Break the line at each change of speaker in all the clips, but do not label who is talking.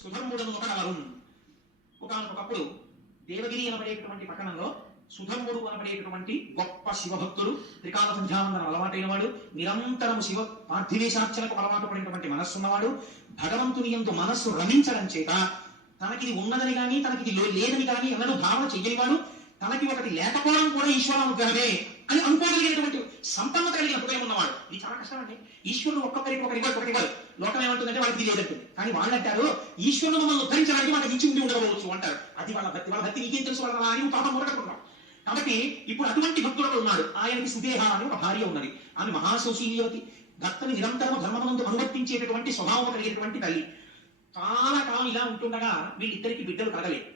సుధర్ముడను ఒక నగరం ఒకనొకప్పుడు దేవగిరి అనబడేటటువంటి పట్టణంలో సుధర్ముడు అనబడేటటువంటి గొప్ప శివభక్తుడు త్రికాల సంధ్యావందనం అలవాటైన వాడు నిరంతరం శివ పార్థివేశార్చనకు అలవాటు పడినటువంటి మనస్సున్నవాడు భగవంతుని ఎందు మనస్సు రమించడం చేత తనకిది ఉన్నదని కానీ తనకిది లో- లేదని కానీ ఎన్నడూ భావన చెయ్యనివాడు తనకి ఒకటి లేకపోవడం కూడా ఈశ్వరానుగ్రహమే అని అనుకోగలిగినటువంటి సంపన్నత కలిగిన ఉన్నవాడు ఇది చాలా కష్టం అండి. ఈశ్వరుడు ఒక్కొక్కరికి ఒకటి ఇవ్వడు ఒకటి ఇవ్వడు లోకం ఏమంటుందంటే వాళ్ళకి తెలియదంటుంది కానీ వాళ్ళు అంటారు ఈశ్వరుడు మమ్మల్ని ఉద్ధరించడానికి మనకి ఇచ్చి ఉండి ఉండవచ్చు అంటారు. అది వాళ్ళ భక్తి. వాళ్ళ భక్తి నీకేం తెలుసు? వాళ్ళ అని పాపం మొదలుకుంటున్నాం కాబట్టి ఇప్పుడు అటువంటి భక్తుడు ఉన్నాడు ఆయనకి సుదేహ అని ఒక భార్య ఉన్నది. ఆమె మహాశోషీయవతి భక్తుని నిరంతరం ధర్మమునందు అనువర్తించేటటువంటి స్వభావం కలిగేటువంటి తల్లి. చాలా కాలం ఇలా ఉంటుండగా వీళ్ళిద్దరికి బిడ్డలు కలగలేదు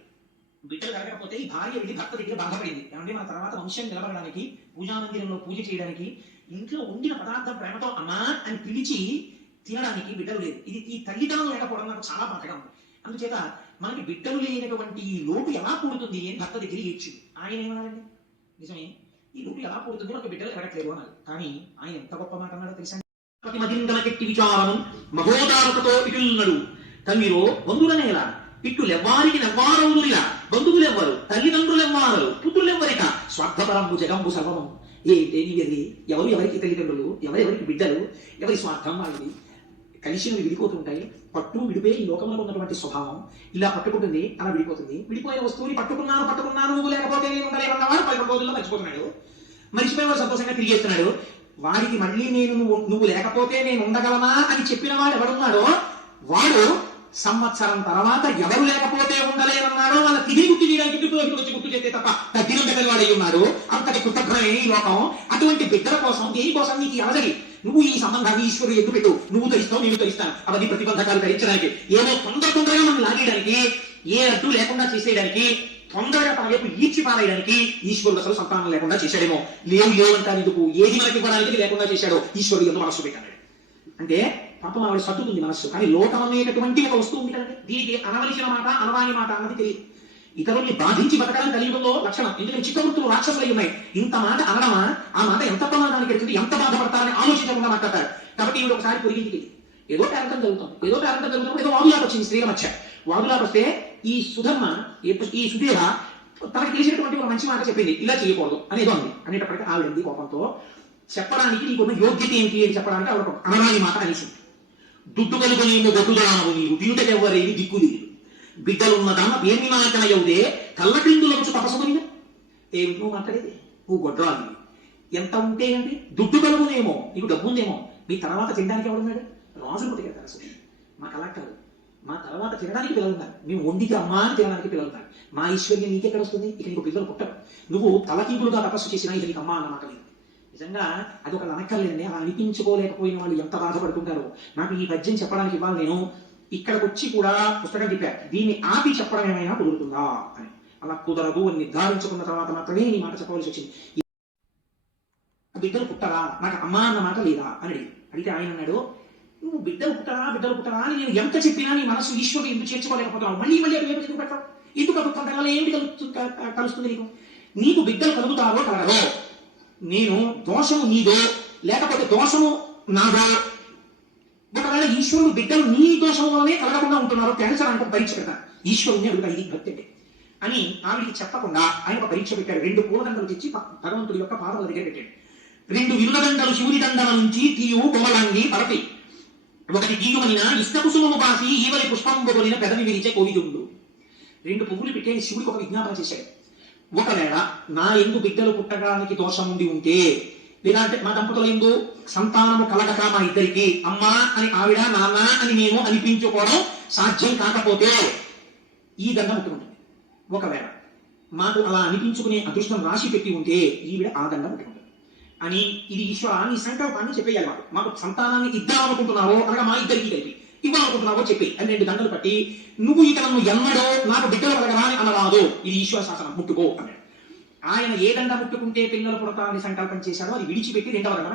బిడ్డలు కలగకపోతే ఈ భార్య వెళ్ళి భర్త దగ్గర బాధపడింది. ఏమంటే మన తర్వాత వంశం నిలబడడానికి పూజా మందిరంలో పూజ చేయడానికి ఇంట్లో వండిన పదార్థం ప్రేమతో అమ్మా అని పిలిచి తినడానికి బిడ్డలు లేదు ఇది ఈ తల్లిదండ్రులు లేకపోవడం నాకు చాలా బాధగా ఉంది. అందుచేత మనకి బిడ్డలు లేనటువంటి ఈ లోటు ఎలా పూడుతుంది అని భర్త దగ్గర ఏడ్చింది ఆయన ఏమన్నారండి? నిజమే ఈ లోటు ఎలా పూడుతుంది నాకు బిడ్డలు ఎరగట్లేదు అన్నారు. కానీ ఆయన ఎంత గొప్ప మాట అన్నాడో తెలుసా? ప్రతి కెట్టి విచారము మహోదారతతో ఇటున్నాడు తల్లిలో బంధువులనేలా ఇట్టు లెవ్వారికి తల్లిదండ్రులు బంధువులెవ్వరు? తల్లిదండ్రులెవ్వారు? పుత్రులెవ్వరిక? స్వార్థపరంబు జగంబు సర్వము. ఏంటి? గది ఎవరు ఎవరికి తల్లిదండ్రులు ఎవరెవరికి బిడ్డలు ఎవరి స్వార్థం వాళ్ళది? కలిసినవి విడిపోతుంటాయి పట్టు విడిపోయి ఈ లోకంలో ఉన్నటువంటి స్వభావం ఇలా పట్టుకుంటుంది అలా విడిపోతుంది. విడిపోయిన వస్తువుని పట్టుకున్నాను పట్టుకున్నాను నువ్వు లేకపోతే నేను ఉండలేమన్నవాడు పది రోజుల్లో మర్చిపోతున్నాడు. మర్చిపోయిన సంతోషంగా తిరిగేస్తున్నాడు వాడికి మళ్ళీ నేను నువ్వు నువ్వు లేకపోతే నేను ఉండగలనా అని చెప్పిన వాడు ఎవడున్నాడో వాడు సంవత్సరం తర్వాత ఎవరు లేకపోతే ఉండలేనన్నాడో వాళ్ళ తిరిగి గుర్తు చేయడానికి వచ్చి గుర్తు చేస్తే తప్ప తగ్గిన బిడ్డలు వాడై ఉన్నారు. అంతటి కృతజ్ఞమే ఈ లోకం? అటువంటి బిడ్డల కోసం దేనికోసం నీకు అవసరి నువ్వు ఈ సంబంధాన్ని ఈశ్వరుడు ఎత్తు పెట్టు? నువ్వు ధరిస్తావు నేను ధరిస్తాను అవన్నీ ప్రతిబంధకాలు ధరించడానికి ఏదో తొందర తొందరగా మనం లాగేయడానికి ఏ అడ్డు లేకుండా చేసేయడానికి తొందరగా తన వైపు ఈడ్చి పారేయడానికి ఈశ్వరుడు అసలు సంతానం లేకుండా చేశాడేమో. లేవు లేవు అంటారు ఎందుకు? ఏది మనకి ఇవ్వడానికి లేకుండా చేశాడో ఈశ్వరుడు ఎందుకు మనస్సు పెట్టాడు. అంటే పాపం ఆవిడ సర్దుకుంది మనస్సు. కానీ లోకం అనేటటువంటి ఒక వస్తువు ఉంటుందండి. దీనికి అనవలసిన మాట అనవాని మాట అన్నది తెలియదు. ఇతరుల్ని బాధించి బతకాలని కలియుగంలో లక్షణం. ఎందుకంటే చిత్తవృత్తులు రాక్షసులై ఉన్నాయి. ఇంత మాట అనడమా? ఆ మాట ఎంత ప్రమాదానికి వెళ్తుంది ఎంత బాధపడతారని ఆలోచించకుండా మాట్లాడతారు. కాబట్టి ఈవిడ ఒకసారి పొరిగింటికి ఏదో ప్రారంభం జరుగుతుంది ఏదో ప్రారంభం జరుగుతున్నప్పుడు ఏదో వాదులాట వచ్చింది స్త్రీల మధ్య. వాదులాట వస్తే ఈ సుధర్మ ఈ- ఈ సుదేహ తనకి తెలిసినటువంటి ఒక మంచి మాట చెప్పింది. ఇలా చేయకూడదు అనేదో ఉంది అనేటప్పటికీ ఆవిడ ఉంది కోపంతో చెప్పడానికి నీకున్న యోగ్యత ఏంటి అని చెప్పడానికి ఆవిడ అనరాని మాట అనేసింది. దుడ్డు కలుగునేమో గొడ్డుదానవు నీవు. దియుటకెవ్వరేమి దిక్కు దిగు బిడ్డలున్నదన్న దేన్ని మాటన యవుదే కళ్ళక్రిందులకు తపసమనిగా ఏమి నువ్వు మాట్లాడేది నువ్వు గొడ్రాలి ఎంత ఉంటే ఏంటి? దుడ్డు కలుగునేమో నీకు డబ్బు ఉందేమో. మీ తర్వాత తినడానికి ఎవడున్నాడు? రాజులు బతికేస్తారు అసలు మా అలా మా తర్వాత తినడానికి పిల్లలు ఉన్నారు మేము వండికి అమ్మా అని తినడానికి పిల్లలు ఉన్నారు మా ఈశ్వర్యం నీకెక్కడ వస్తుంది? ఇక నీకు పిల్లలు పుట్టరు. నువ్వు తలకింపులుగా తపస్సు చేసినా ఇక నీకు అమ్మా అన్న మాట లేదు. నిజంగా అది ఒక లనక్కర్లేదండి అలా అనిపించుకోలేకపోయిన వాళ్ళు ఎంత బాధపడుతుంటారో. నాకు ఈ పద్యం చెప్పడానికి ఇవ్వాలి నేను ఇక్కడికి వచ్చి కూడా పుస్తకం చెప్పా దీన్ని ఆపి చెప్పడం ఏమైనా కుదురుతుందా అని. అలా కుదరదు అని నిర్ధారించుకున్న తర్వాత మాత్రమే నీ మాట చెప్పవలసి వచ్చింది. బిడ్డలు పుట్టరా? నాకు అమ్మ అన్న మాట లేదా? అని అడిగి అడిగితే ఆయన అన్నాడు నువ్వు బిడ్డలు పుట్టరా? బిడ్డలు పుట్టరా? అని నేను ఎంత చెప్పినా నీ మనసు ఈశ్వరుడు ఎందుకు చేర్చుకోలేకపోతున్నావు? మళ్ళీ మళ్ళీ అటు ఎందుకు పెట్టావు ఎందుకు అడుగుతాం వల్ల ఏమిటి కలుస్తుంది నీకు? నీకు బిడ్డలు కలుగుతారో కలగరో? నేను దోషము నీదో లేకపోతే దోషము నాదో. ఒకవేళ ఈశ్వరుడు బిడ్డలు నీ దోషం వల్లనే కలగకుండా ఉంటున్నారో క్యాన్సర్ ఒక పరీక్ష పెడతాను ఈశ్వరుని అడుగుతా ఇది భక్తి అంటే. అని ఆవిడికి చెప్పకుండా ఆయన ఒక పరీక్ష పెట్టాడు. రెండు పూలదండలు తెచ్చి భగవంతుడి యొక్క పాదముల దగ్గర పెట్టాడు. రెండు వినుదండలు శివుడి దండల నుంచి తీయు కోమలాంగి పరతి ఒకటి గీయుమనిన ఇష్టకుసుమము బాసి ఈవలి పుష్పంబొలిన పెదవి విరిచే కోవిదుండు. రెండు పువ్వులు పెట్టే శివుడికి ఒక విజ్ఞాపన చేశాడు. ఒకవేళ నా ఎందు బిడ్డలు పుట్టడానికి దోషం ఉండి ఉంటే లేదంటే మా దంపతుల ఎందు సంతానము కలగక మా ఇద్దరికి అమ్మా అని ఆవిడ నాన్న అని నేను అనిపించుకోవడం సాధ్యం కాకపోతే ఈ దండ ఉంటుంది. ఒకవేళ మాకు అలా అనిపించుకునే అదృష్టం రాసి పెట్టి ఉంటే ఈవిడ ఆ దండ ఉంటుంది. అని ఇది ఈశ్వర నీ సంకల్పాన్ని చెప్పేయాలి మాకు. మాకు సంతానాన్ని ఇద్దామనుకుంటున్నావో అనగా మా ఇద్దరికి కలిపి. ఇవ్వాలనుకుంటున్నావో చెప్పి అని రెండు దండలు పట్టి నువ్వు ఇతను ఎన్నడో నాకు బిడ్డలు కలగరా అని అనరాదు. ఇది ఈశ్వర శాసనం ముట్టుకో అన్నాడు. ఆయన ఏ దండ ముట్టుకుంటే పిల్లలు పుడతారని సంకల్పం చేశాడో అది విడిచిపెట్టి రెండవ దండ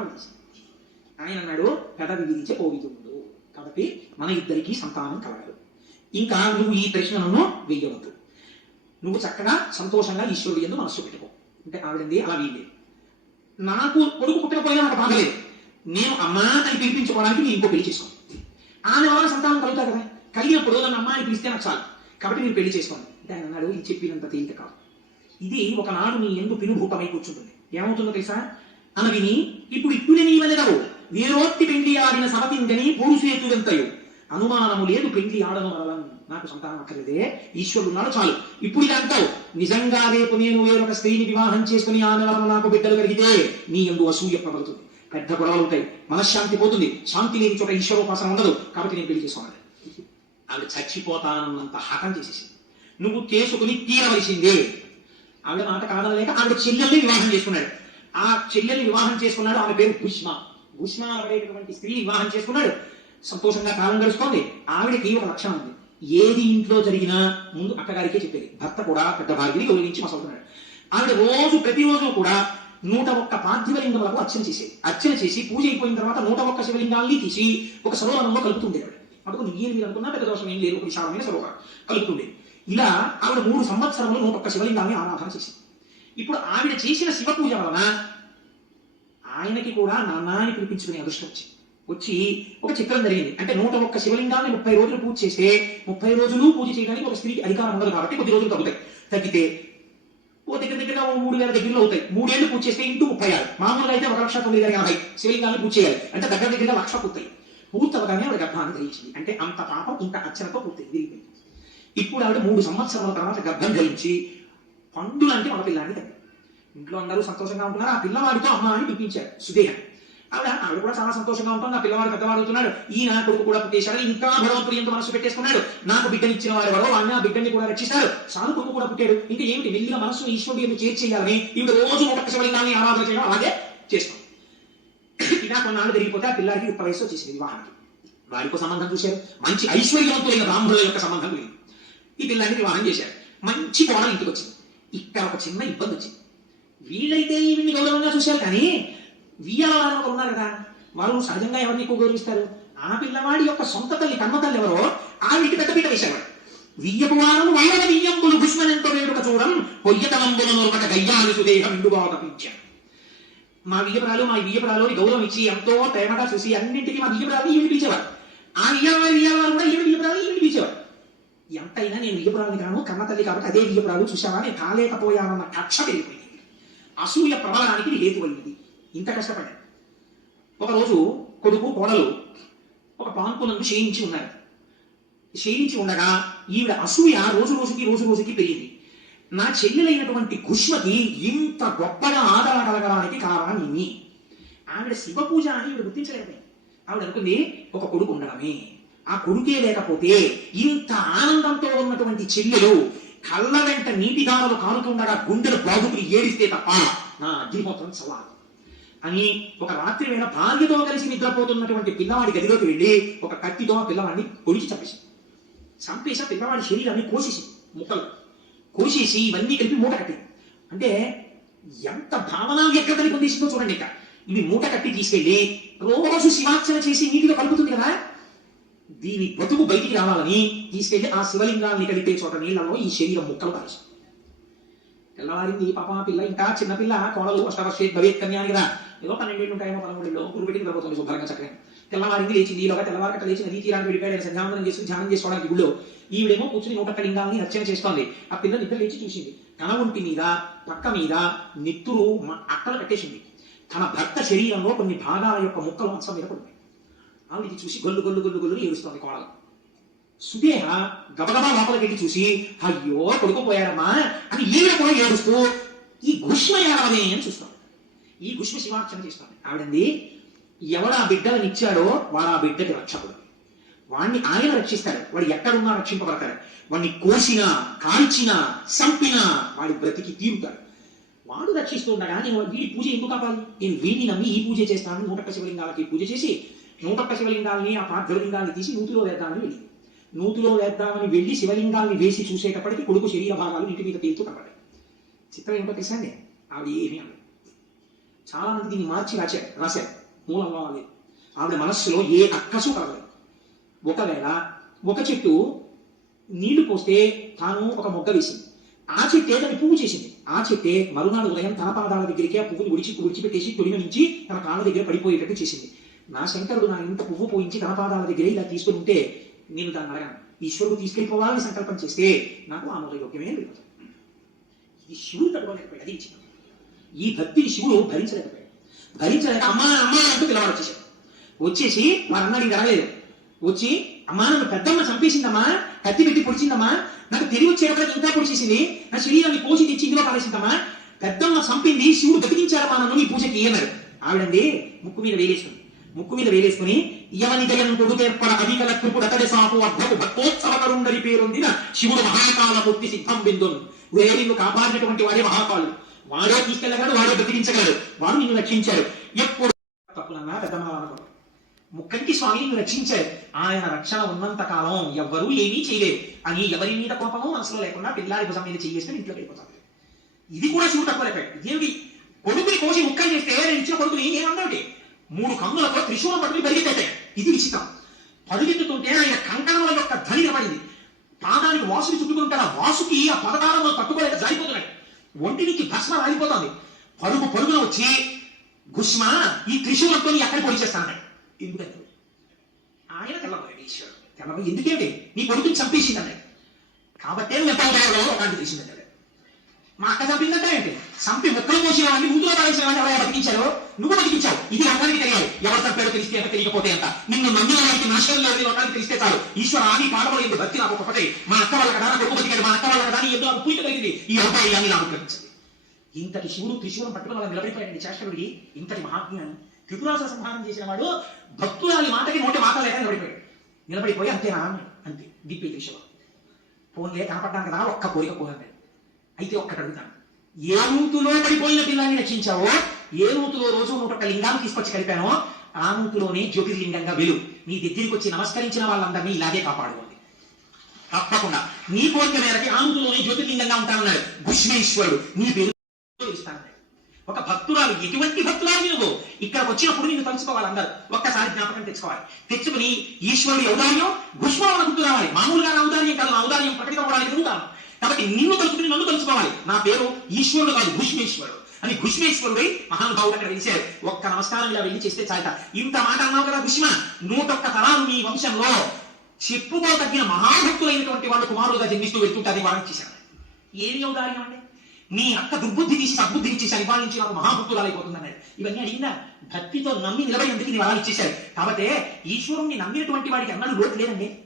ఆయన అన్నాడు పెదవి విధించే పోవిదుండు కాబట్టి మన ఇద్దరికీ సంతానం కలగదు ఇంకా నువ్వు ఈ ప్రశ్నలను వేయవద్దు. నువ్వు చక్కగా సంతోషంగా ఈశ్వరుడు ఎందు మనస్సు పెట్టుకో. అంటే ఆవిడంది అలా వీళ్ళే నాకు కొడుకు పుట్టకపోయినా నాకు బాధలేదు నేను అమ్మా అని పిలిపించుకోవడానికి నేను ఇంకో పెళ్ళి చేసుకోను. ఆమె వల్ల సంతానం కలుగుతారు కదా? కలిగినప్పుడు నన్ను అమ్మాయిని పిలిస్తే నాకు చాలు. కాబట్టి నేను పెళ్ళి చేసుకోండి అంటే ఆయన అన్నాడు ఇది చెప్పినంత తేలిక కాదు. ఇది ఒకనాడు నీ ఎందు పినుభూతమై కూర్చుంటుంది. ఏమవుతుందో తెలుసా? అన విని ఇప్పుడు ఇప్పుడే నీ వలెదవు వీరోత్తి పెండ్లి ఆడిన సమతిందని పురుషేతుడెంతయు అనుమానము లేదు పెండి ఆడను వలన నాకు సంతానం అక్కర్లేదే. ఈశ్వరుడు ఉన్నాడు చాలు. ఇప్పుడు ఇది అంటావు. నిజంగా రేపు నేను వేరొక స్త్రీని వివాహం చేసుకుని ఆమె వలన నాకు బిడ్డలు కలిగితే నీ ఎందు అసూయ ప్రబలుతుంది. పెద్ద గొడవలు ఉంటాయి. మనశ్శాంతి పోతుంది. శాంతి లేని చోట ఈశ్వరోపాసన ఉండదు. కాబట్టి నేను పెళ్ళి చేసుకోవాలి. ఆవిడ చచ్చిపోతానన్నంత హఠం చేసేసింది. నువ్వు చేసుకుని తీరవలసిందే. ఆవిడ మాట కాదనలేక ఆవిడ చెల్లెల్ని వివాహం చేసుకున్నాడు. ఆ చెల్లెల్ని వివాహం చేసుకున్నాడు. ఆమె పేరు భుష్మ. భుష్మ అనబడేటటువంటి స్త్రీని వివాహం చేసుకున్నాడు. సంతోషంగా కాలం గడుస్తోంది ఆవిడకి ఒక లక్షణం ఉంది. ఏది ఇంట్లో జరిగినా ముందు అక్కగారికే చెప్పేది. భర్త కూడా పెద్ద భార్యని గౌరవించి మసలుతున్నాడు. ఆవిడ రోజు ప్రతిరోజు కూడా నూట ఒక్క పార్థివలింగములకు అర్చన చేసేది అర్చన చేసి పూజ అయిపోయిన తర్వాత నూట ఒక్క శివలింగాల్ని తీసి ఒక సరోవరంలో కలుపుతుండేవాడు ఆవిడ. అప్పుడు ఏం మీరు అనుకున్నా పెద్ద దోషం ఏం లేదు ఒక విశాలమైన సరోవరం కలుపుతుండేది. ఇలా ఆవిడ మూడు సంవత్సరములు నూట ఒక్క శివలింగాన్ని ఆరాధన చేసింది. ఇప్పుడు ఆవిడ చేసిన శివ పూజ వలన ఆయనకి కూడా నాన్నాని పిలిపించుకునే అదృష్టం వచ్చింది. వచ్చి ఒక చిత్రం జరిగింది. అంటే నూట ఒక్క శివలింగాన్ని ముప్పై రోజులు పూజ చేస్తే ముప్పై రోజులు పూజ చేయడానికి ఒక స్త్రీకి అధికారం ఉండదు కాబట్టి కొద్ది రోజులు తగ్గుతాయి. తగ్గితే ఓ దగ్గర దగ్గర ఓ మూడు వేల దగ్గరలో అవుతాయి. మూడేళ్ళు పూజ చేస్తే ఇంటూ ముప్పై ఆరు. మామూలుగా అయితే ఒక లక్ష తొమ్మిది వేల ఎనభై శివలింగాన్ని పూజ చేయాలి. అంటే దగ్గర దగ్గర లక్ష పూర్తాయి. పూర్తవగానే ఆవిడ గర్భాన్ని ధరించింది. అంటే అంత పాపం ఇంత అచ్చనతో పూర్తయింది. విరిగిపోయింది ఇప్పుడు ఆవిడ మూడు సంవత్సరాల తర్వాత గర్భం ధరించి పండులంటే మన పిల్లాన్ని ఇంట్లో అందరూ సంతోషంగా ఉంటున్నారు? ఆ పిల్లవాడితో అమ్మ అని పిలిపించారు సుదేహ ఆవిడ ఆవిడ కూడా చాలా సంతోషంగా ఉంటుంది. నా పిల్లవాడు పెద్దవాడు అవుతున్నాడు. ఈయన కొడుకు కూడా పుట్టేశాడు. ఇంకా భగవంతుడు ఎంత మనసు పెట్టేసుకున్నాడు. నాకు బిడ్డనిచ్చిన వాడు ఎవరో వాడిని ఆ బిడ్డని కూడా రక్షిస్తాడు. చాలు కొడుకు కూడా పుట్టాడు. ఇంకా ఏమిటి? మెల్లిగా మనసు ఈశ్వరుడు ఎందుకు చేర్చేయాలని ఈవిడ రోజు ఒక శివలింగాన్ని ఆరాధన చేయడం అలాగే చేస్తాం. ఇలా కొన్నాళ్ళు పెరిగిపోతే ఆ పిల్లాడికి ముప్పై వయసు వచ్చేసింది వివాహానికి. వాడికి సంబంధం చూశారు. మంచి ఐశ్వర్యవంతులైన బ్రాహ్మణుల యొక్క సంబంధం లేదు ఈ పిల్లాడిని వివాహం చేశారు. మంచి కోడలు ఇంటికి వచ్చింది ఇక్కడ ఒక చిన్న ఇబ్బంది వచ్చింది. వీళ్ళైతే ఈవిడ్ని గౌరవంగా చూశారు కానీ వియ్యాల వారు ఉన్నారు కదా. వాళ్ళు సహజంగా ఎవరిని ఎక్కువ గౌరవిస్తారు? ఆ పిల్లవాడి యొక్క సొంత తల్లి కన్న తల్లి ఎవరో? ఆవిడికి పెద్ద పీట వేసేవాడు. వియ్యపు వారను వైరవ వియ్యంబులు భుష్మనెంతో వేడుక చూడం పొయ్యతలంబుల నొరకట గయ్యాలు సుదేహం ఇండుగా పిచ్చ మా వియ్యపురాలు మా వియ్యపురాలు గౌరవం ఇచ్చి ఎంతో ప్రేమగా చూసి అన్నింటికి మా వియ్యపురాలు ఈవిని పిలిచేవారు. ఆ వియ్యవారి వియ్యవారు కూడా ఈవిడ వియ్యపురాలు ఈవిని పిలిచేవారు. ఎంతైనా నేను వియ్యపురాలు కాను కన్న తల్లి కాబట్టి అదే వియ్యపురాలు చూసావా నేను కాలేకపోయానన్న కక్ష పెరిగిపోయింది. అసూయ ప్రబలానికి ఇది హేతువైంది. ఇంత కష్టపడ్డాను ఒకరోజు కొడుకు కోడలు ఒక పాన్పులను క్షయించి ఉన్నారు. క్షయించి ఉండగా ఈవిడ అసూయ రోజు రోజుకి రోజు రోజుకి పెరిగింది. నా చెల్లెలైనటువంటి కుష్మకి ఇంత గొప్పగా ఆదరణ కలగడానికి కారణం ఇన్ని. ఆవిడ శివ పూజ అని ఈవిడ గుర్తించలేకపోయింది. ఆవిడ అనుకుంది ఒక కొడుకు ఉండడమే. ఆ కొడుకే లేకపోతే ఇంత ఆనందంతో ఉన్నటువంటి చెల్లెలు కళ్ళ వెంట నీటి దారులు కానుతుండగా గుండెలు బాగుకుని ఏడిస్తే తప్ప నా అగ్నిహోత్రం చల్లాలి అని ఒక రాత్రి వేళ భార్యతో కలిసి నిద్రపోతున్నటువంటి పిల్లవాడి గదిలోకి వెళ్ళి ఒక కత్తితో ఆ పిల్లవాడిని పొడిచి చంపేసి చంపేసి ఆ పిల్లవాడి శరీరాన్ని కోసేసి ముక్కలు. కోసేసి ఇవన్నీ కలిపి మూట కట్టి అంటే ఎంత భావన వ్యక్తతని పొందేసిందో చూడండి ఇక. ఇవి మూట కట్టి తీసుకెళ్ళి రోజు శివార్చన చేసి నీటిలో కలుపుతుంది కదా. దీని బతుకు బయటికి రావాలని తీసుకెళ్ళి ఆ శివలింగాన్ని కలిపే చోట నీళ్ళలో ఈ శరీరం ముక్కలు కాల్చింది తెల్లవారింది పాప పిల్ల ఇంకా చిన్నపిల్ల కోడలు అష్టవర్షే భవేత్ కన్యా కదా. ఏదో పన్నెండేళ్ళు ఉంటాయేమో పదమూడులో గురువు పెట్టి వెళ్ళిపోతుంది శుభ్రంగా చక్కగా. తెల్లవారింది లేచింది ఈలోగా తెల్లవారకట లేచి నదీ తీరానికి వెళ్ళిపోయాడు సంధ్యావందనం చేసి ధ్యానం చేసుకోవడానికి గుళ్ళో. ఈవిడేమో కూర్చుని నూట లింగాల్ని రచన చేస్తోంది. ఆ పిల్ల నిద్ర లేచి చూసింది. తన ఒంటి మీద పక్క మీద నెత్తురు అక్కలు అట్టలు కట్టేసింది. తన భర్త శరీరంలో కొన్ని భాగాల యొక్క ముక్కలు మంచం మీద పడిపోయి ఆవిడ ఇది చూసి గొల్లు గొల్లు గొల్లు గొల్లు ఏడుస్తోంది కోడలు. సుదేహ గబగబా లోపలికి వెళ్ళి చూసి అయ్యో కొడుకుపోయారమ్మా అని ఈవిడ కూడా ఏడుస్తూ ఈ గుష్మ అని చూస్తాం ఈ గుష్మ శివార్చన చేస్తాను. ఆవిడంది ఎవడు ఆ బిడ్డలను ఇచ్చాడో వాడు ఆ బిడ్డకి రక్షకుడు. వాడిని ఆయన రక్షిస్తాడు. వాడు ఎక్కడున్నా రక్షింపబడతాడు. వాడిని కోసినా కాల్చినా చంపినా వాడి బ్రతికి తీరుతాడు. వాడు రక్షిస్తూ ఉండగా నేను వీడి పూజ ఎందుకు కాపాలి నేను వీడిని నమ్మి ఈ పూజ చేస్తాను. నూటొక్క శివలింగాలకి పూజ చేసి నూటొక్క శివలింగాల్ని ఆ పార్థివలింగాల్ని తీసి నూతిలో వేద్దామని వెళ్ళి. నూతిలో వేద్దామని వెళ్ళి శివలింగాల్ని వేసి చూసేటప్పటికి కొడుకు శరీర భాగాలు ఇంటి మీద తేలుతూ కనపడ్డాయి. చిత్రం ఏమిటో తెలుసా అండి? ఆవిడ ఏమీ అనలేదు. చాలా మంది దీన్ని మార్చి రాశారు రాశారు. మూలంగా లేదు ఆవిడ మనస్సులో ఏ అక్కసు కలగలేదు. ఒకవేళ ఒక చెట్టు నీళ్ళు పోస్తే తాను ఒక మొగ్గ వేసింది. ఆ చెట్టే దాన్ని పువ్వు చేసింది. ఆ చెట్టే మరునాడు ఉదయం తన పాదాల దగ్గరికి ఆ పువ్వుని విడిచి విడిచిపెట్టేసి తొడిమ నుంచి తన కాళ్ళ దగ్గర పడిపోయేటట్టు చేసింది. నా శంకరుడు నా ఇంత పువ్వు పోయించి తన పాదాల దగ్గర ఇలా తీసుకుని ఉంటే నేను దాన్ని అడగాను. ఈశ్వరుడు తీసుకెళ్ళిపోవాలని సంకల్పం చేస్తే నాకు ఆమోద యోగ్యమే వెళ్ళిపోతాను ఇది శివుడు తట్టుకోలేకపోయాడు. అది ఇచ్చిన ఈ భక్తిని శివుడు భరించలేకపోయాడు. భరించలేక అమ్మా అమ్మా అంటూ పిల్లవాడు వచ్చేసాడు. వచ్చేసి వారన్నాడు నీకు వచ్చి అమ్మా నన్ను పెద్దమ్మ చంపేసిందమ్మా కత్తి పెట్టి పొడిచిందమ్మా నాకు తెలివి వచ్చేటప్పుడు ఇంకా పొడిచేసింది నా శరీరాన్ని పోసి తెచ్చి ఇందులో పారేసిందమ్మా పెద్దమ్మ చంపింది శివుడు బతికించారమ్మా నన్ను నీ పూజకి అన్నాడు. ఆవిడండి ముక్కు మీద వేలేసుకుంది. ముక్కు మీద వేలేసుకుని యవని దయను కొడుకేర్పడ అధికల కృపుడు అతడి సాపు అర్ధపు భక్తోత్సవకరుండరి పేరొందిన శివుడు మహాకాల ముక్తి సిద్ధం బిందును. వేరిను కాపాడినటువంటి వాడే మహాకాలు. వాడు తీసుకెళ్ళగాడు వాడు బ్రతికించగాడు వాడు నిన్ను రక్షించాడు. ఎప్పుడు తప్పులన్నా పెద్దమ్మ ముక్కడికి స్వామి నిన్ను రక్షించాడు. ఆయన రక్షణ ఉన్నంత కాలం ఎవ్వరూ ఏమీ చేయలేరు అని ఎవరి మీద కోపమో మనసులో లేకుండా పిల్లాడి భుజం మీద చేయేస్తే ఇంట్లో వెళ్ళిపోతారు ఇది కూడా శివుడు తక్కువ లేపాడు. ఇదేమిటి? కొడుకుని కోసి ముక్కలు చేస్తే నేను ఇచ్చిన కొడుకుని ఏమన్నాడు మూడు కన్నులతో త్రిశూలం పట్టుకుని పరిగెత్తాడు ఇది విచిత్రం. పరుగెత్తుతుంటే ఆయన కంకణముల యొక్క ధని పడింది పాదానికి వాసుకి చుట్టుకుంటాడు ఆ వాసుకి ఆ పదకాలంలో తట్టుకోలేక జారిపోతున్నాడు ఒంటి నుంచి భస్మ రాలిపోతుంది పరుగు పరుగున వచ్చి గుష్మ ఈ త్రిశూలంతో ఎక్కడ పొడి ఎందుకంటే ఆయన తెల్లబోయాడు ఈశ్వరుడు తెల్లబోయి ఎందుకేంటి? నీ కొడుకుని చంపేసింది అన్నాడు కాబట్టే నువ్వు ఎంత అలాంటి తెలిసిందంటాడు మా అక్క చంపిందంటే ఏంటి? చంపి ముక్కలు పోసిన వాడిని ఊతులో పారేసిన వాడిని ఎవరైనా బతికించారో? నువ్వు బతికించావు. ఇది అందరికీ తెలియాలి. ఎవరు తప్పాడో తెలిస్తే ఎంత తెలియకపోతే ఎంత నిన్ను నమ్మిన వాడికి నాశనం లేదు లోకానికి తెలిస్తే చాలు. ఈశ్వర ఆది పాడబడింది భక్తి నాకు ఒకటే మా అక్క వాళ్ళ కదా కొడుకు బతికాడు మా అక్క వాళ్ళ కదా అని పూజ కలిగింది ఈ అబ్బాయి అని నాకు గ్రహించింది ఇంతటి శివుడు త్రిశూలం పట్టుకుని వాళ్ళని నిలబడిపోయాడు చేష్టలుడి ఇంతటి మహాజ్ఞాని త్రిపురాస సంహారం చేసిన వాడు భక్తురాలి మాటకి నోటి మాట లేక నిలబడిపోయాడు. నిలబడిపోయి అంతేనా అంతే. దిప్పి త్రిశూలం ఫోన్లే కనపడ్డాను కదా ఒక్క కోరిక కోరన్నాడు అయితే ఒక్కటి అడుగుతాను ఏ నూతులో పడిపోయిన పిల్లాన్ని రక్షించావో ఏ నూతులో రోజు నూట ఒక లింగాన్ని తీసుకొచ్చి కలిపానో ఆ నూతులోనే జ్యోతిర్లింగంగా వెలు నీ దగ్గరికి వచ్చి నమస్కరించిన వాళ్ళందరినీ ఇలాగే కాపాడుకోండి. తప్పకుండా. నీ కోరిక మేరకి ఆ నూతులోనే జ్యోతిర్లింగంగా ఉంటానన్నాడు. భుష్మేశ్వరుడు నీ పేరు ఇస్తానన్నాడు. ఒక భక్తురాలు ఎటువంటి భక్తురాలు నువ్వు? ఇక్కడికి వచ్చినప్పుడు నేను తలుచుకోవాలన్నారు ఒక్కసారి జ్ఞాపకం తెచ్చుకోవాలి. తెచ్చుకుని ఈశ్వరుడి ఔదార్యం భుష్మం గుర్తు రావాలి. మామూలుగా ఔదార్యం కాదు ఔదార్యం ప్రకటించబడానికి నువ్వు కాబట్టి నిన్ను కలుసుకుని నన్ను కలుసుకోవాలి. నా పేరు ఈశ్వరుడు కాదు భుష్మేశ్వరుడు. అని భుష్మేశ్వరుడై మహానుభావుడు అక్కడ వెలిచారు ఒక్క నమస్కారం ఇలా వెళ్ళి చేస్తే చాలట. ఇంత మాట అన్నావు కదా భుష్మ. నూటొక్క తరాలు మీ వంశంలో చెప్పుకోదగిన మహాభక్తులైనటువంటి వాళ్ళు కుమారులుగా జన్మిస్తూ వెళ్తుంటే అది వారం చేశారు. ఏమి ఔదార్యం అండి నీ అక్క దుర్బుద్ధి తీసి సద్బుద్ధి ఇచ్చేసారు ఇవాళ నుంచి నాకు మహాభక్తులు ఇవన్నీ అడిగిందా? భక్తితో నమ్మి నిలబడి ఎందుకు నీ వాళ్ళు ఇచ్చేశారు. కాబట్టి ఈశ్వరుణ్ణి నమ్మినటువంటి వాడికి అన్నలు లోటు లేదండి.